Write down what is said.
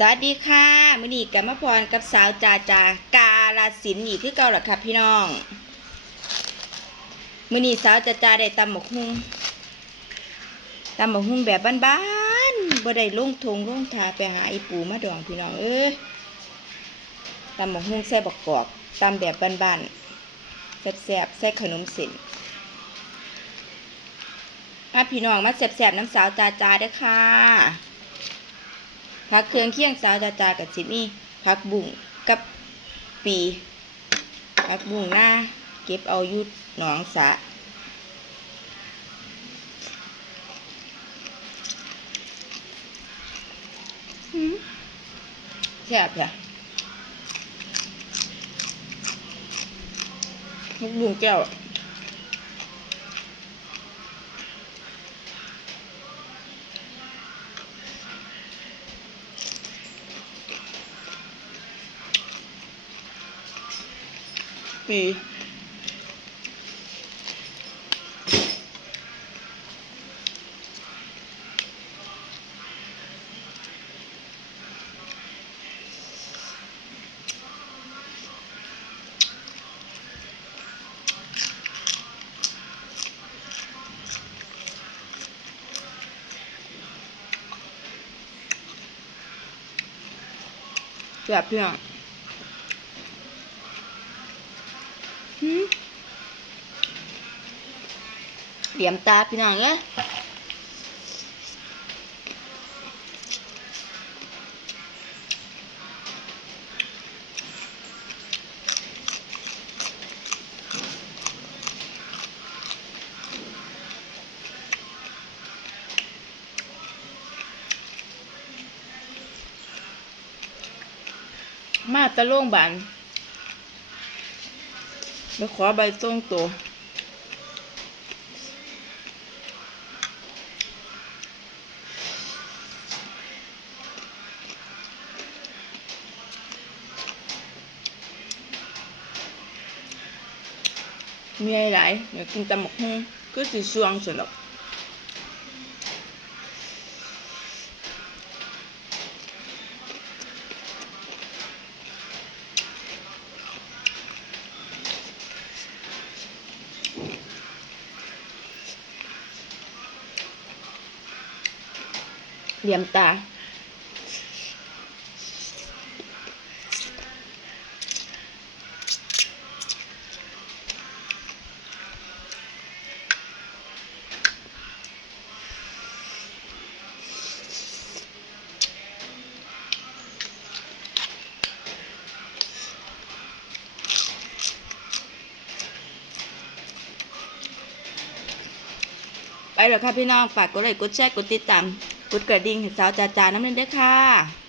สวัสดีค่ะมินีกับมะพรกับสาวจาจากาลาสินอีกคือเก่าหรอครับพี่น้องมินีสาวจาจาได้ตำหมกฮุงตำหมกฮุงแบบบ้านๆบ่ได้ลงทงลงทาไปหาไอปูมาดองพี่น้องเอ้ยตำหมกฮุงใส่บกกอกตำแบบบ้านๆแซ่บๆใส่ขนมเส้นมาพี่น้องมาแซ่บๆน้ำสาวจาจาเด้อค่ะ ผักเครื่องเคียงสาวจาจากับสิมีผักบุ้งกับปีผักบุ้งหน้า เก็บเอายุดหนองสะแซ่บจ้ะผักบุ้งแก้ว ปี แบบเพื่อนหืม เหลี่ยมตาพี่น้องเอ้ยมาตะโล่งบาน ไปขอใบส่งตัวเมีอะไหลายอยวกินตำหมกฮุงก็สิช่วงสนุก เหลี่ยมตา ไปแล้วค่ะพี่น้อง ฝากกดไลค์กดแชร์กดติดตาม กดกระดิ่งให้สาวจาจาน้ำเล่นด้วยค่ะ